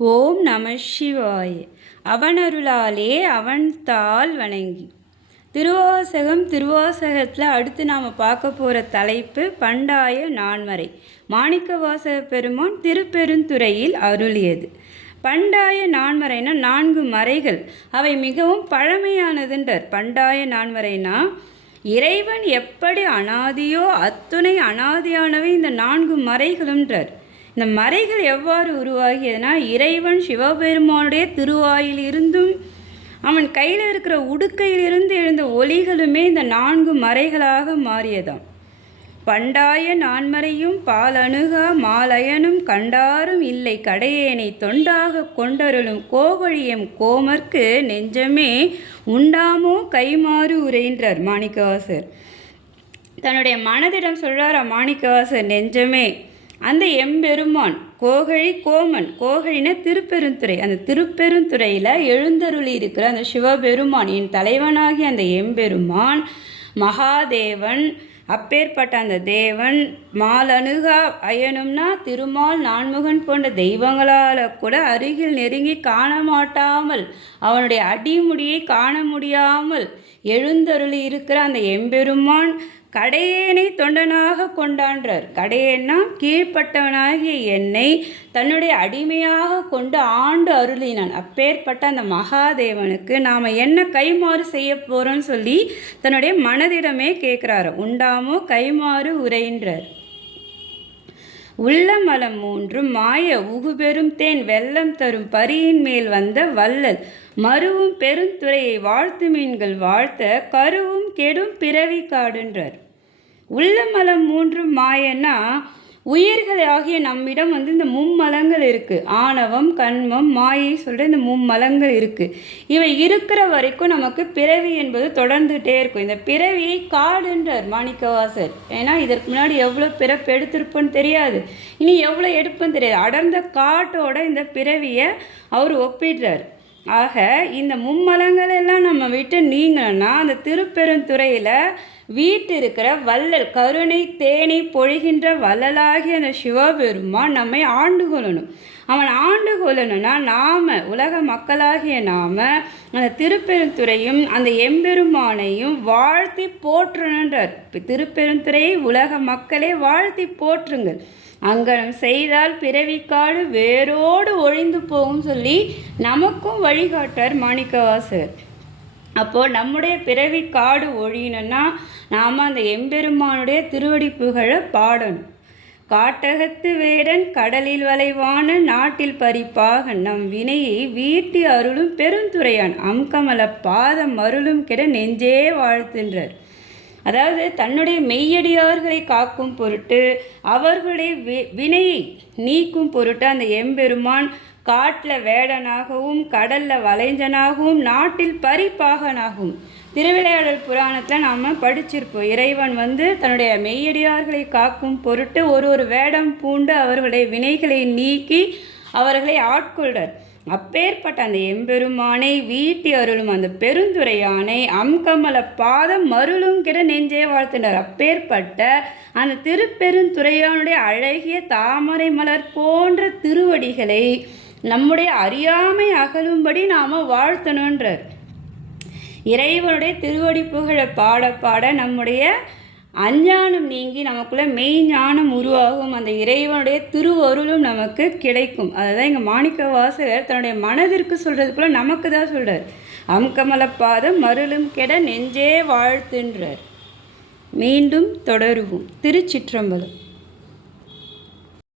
ஓம் நம சிவாய. அவனருளாலே அவன் தாள் வணங்கி. திருவாசகத்தில் அடுத்து நாம் பார்க்க போகிற தலைப்பு பண்டாய நான்மறை. மாணிக்கவாசக பெருமான் திருப்பெருந்துறையில் அருளியது. பண்டாய நான்மறைனா 4 மறைகள், அவை மிகவும் பழமையானதுன்றார். பண்டாய நான்மறைனா இறைவன் எப்படி அனாதியோ அத்துணை அனாதியானவை இந்த 4 மறைகளும்ன்றார். இந்த மறைகள் எவ்வாறு உருவாகியதுனா இறைவன் சிவபெருமானுடைய திருவாயிலிருந்தும் அவன் கையில் இருக்கிற உடுக்கையிலிருந்து எழுந்த ஒலிகளுமே இந்த 4 மறைகளாக மாறியதாம். பண்டாய நான்மறையும் பாலணுகா மாலயனும் கண்டாரும் இல்லை கடையேனை தொண்டாக கொண்டருளும் கோவழியம் கோமர்க்கு நெஞ்சமே உண்டாமோ கைமாறு உரைன்றார் மாணிக்கவாசர். தன்னுடைய மனதிடம் சொல்கிறார் மாணிக்கவாசர், நெஞ்சமே அந்த எம்பெருமான் கோகழி கோமன், கோகழின திருப்பெருந்துறை, அந்த திருப்பெருந்துறையில் எழுந்தருளி இருக்கிற அந்த சிவபெருமான் என் தலைவனாகி அந்த எம்பெருமான் மகாதேவன். அப்பேற்பட்ட அந்த தேவன் மாலணுகா அயனும்னா திருமால் நான்முகன் போன்ற தெய்வங்களால் கூட அருகில் நெருங்கி காண மாட்டாமல் அவனுடைய அடிமுடியை காண முடியாமல் எழுந்தருளி இருக்கிற அந்த எம்பெருமான் கடையேனை தொண்டனாக கொண்டான்றார். கடையேன்னா கீழ்ப்பட்டவனாகிய என்னை தன்னுடைய அடிமையாக கொண்டு ஆண்டு அருளினான். அப்பேற்பட்ட அந்த மகாதேவனுக்கு நாம் என்ன கைமாறு செய்ய போகிறோன்னு சொல்லி தன்னுடைய மனதிடமே கேட்குறாரு. உண்டாமோ கைமாறு உரைன்றார். உள்ளமலம் 3 மாய உகுபெரும் தேன் வெள்ளம் தரும் பரியின் மேல் வந்த வள்ளல் மருவும் பெருந்துறையை வாழ்த்து மீன்கள் வாழ்த்த கருவும் கெடும் பிறவி காடுன்றார். உள்ளமலம் 3 மாயன்னா உயிர்கள் ஆகிய நம்மிடம் இந்த மும்மலங்கள் இருக்குது. ஆணவம் கண்மம் மாயை சொல்கிற இந்த மும்மலங்கள் இருக்குது. இவை இருக்கிற வரைக்கும் நமக்கு பிறவி என்பது தொடர்ந்துகிட்டே இருக்கும். இந்த பிறவியை காடுன்றார் மாணிக்கவாசர். ஏன்னா இதற்கு முன்னாடி எவ்வளோ பிறப்பு எடுத்திருப்போன்னு தெரியாது, இனி எவ்வளோ எடுப்புன்னு தெரியாது. அடர்ந்த காட்டோட இந்த பிறவியை அவர் ஒப்பிடுறார். ஆக இந்த மும்மலங்கள் எல்லாம் நம்ம விட்டு நீங்கணும்னா அந்த திருப்பெருந்துறையில் வீட்டு இருக்கிற வள்ளல் கருணை தேனி பொழிகின்ற வள்ளலாகிய அந்த சிவபெருமான் நம்மை ஆண்டு கொள்ளணும். அவன் ஆண்டு கொள்ளணும்னா நாம் உலக மக்களாகிய நாம் அந்த திருப்பெருந்துறையும் அந்த எம்பெருமானையும் வாழ்த்தி போற்றணுன்றார். திருப்பெருந்துறையை உலக மக்களே வாழ்த்தி போற்றுங்கள். அங்கனம் செய்தால் பிறவிக்காடு வேரோடு ஒழிந்து போகும் சொல்லி நமக்கும் வழிகாட்டார் மாணிக்கவாசர். அப்போது நம்முடைய பிறவி காடு ஒழியணும்னா நாம் அந்த எம்பெருமானுடைய திருவடி புகழ பாடணும். காட்டகத்து வேடன் கடலில் வளைவான நாட்டில் பறிப்பாக நம் வினையை வீட்டி அருளும் பெருந்துறையான் அம்கமல பாதம் அருளும் கெட நெஞ்சே வாழ்த்துன்றார். அதாவது தன்னுடைய மெய்யடியார்களை காக்கும் பொருட்டு அவர்களுடைய வினையை நீக்கும் பொருட்டு அந்த எம்பெருமான் காட்டில் வேடனாகவும் கடலில் வளைஞ்சனாகவும் நாட்டில் பரிப்பாகனாகவும் திருவிளையாடல் புராணத்தில் நாம் படிச்சிருப்போம். இறைவன் தன்னுடைய மெய்யடியார்களை காக்கும் பொருட்டு ஒரு வேடம் பூண்டு அவர்களுடைய வினைகளை நீக்கி அவர்களை ஆட்கொள்றார். அப்பேற்பட்ட அந்த எம்பெருமானை வீட்டி அருளும் அந்த பெருந்துறையானை அம்கமல பாதம் மருளும் கிட நெஞ்சே வாழ்த்தினார். அப்பேற்பட்ட அந்த திருப்பெருந்துறையானுடைய அழகிய தாமரை மலர் போன்ற திருவடிகளை நம்முடைய அறியாமை அகலும்படி நாம் வாழ்த்தணுன்றார். இறைவனுடைய திருவடி புகழை பாட பாட நம்முடைய அஞ்ஞானம் நீங்கி நமக்குள்ள மெய் ஞானம் உருவாகும். அந்த இறைவனுடைய திருவருளும் நமக்கு கிடைக்கும். அதுதான் இங்கே மாணிக்கவாசகர் தன்னுடைய மனதிற்கு சொல்கிறதுக்குள்ள நமக்கு தான் சொல்கிறார். அம்கமலப்பாதம் மருளும் கெட நெஞ்சே வாழ்த்துன்றார். மீண்டும் தொடருவோம். திருச்சிற்றம்பலம்.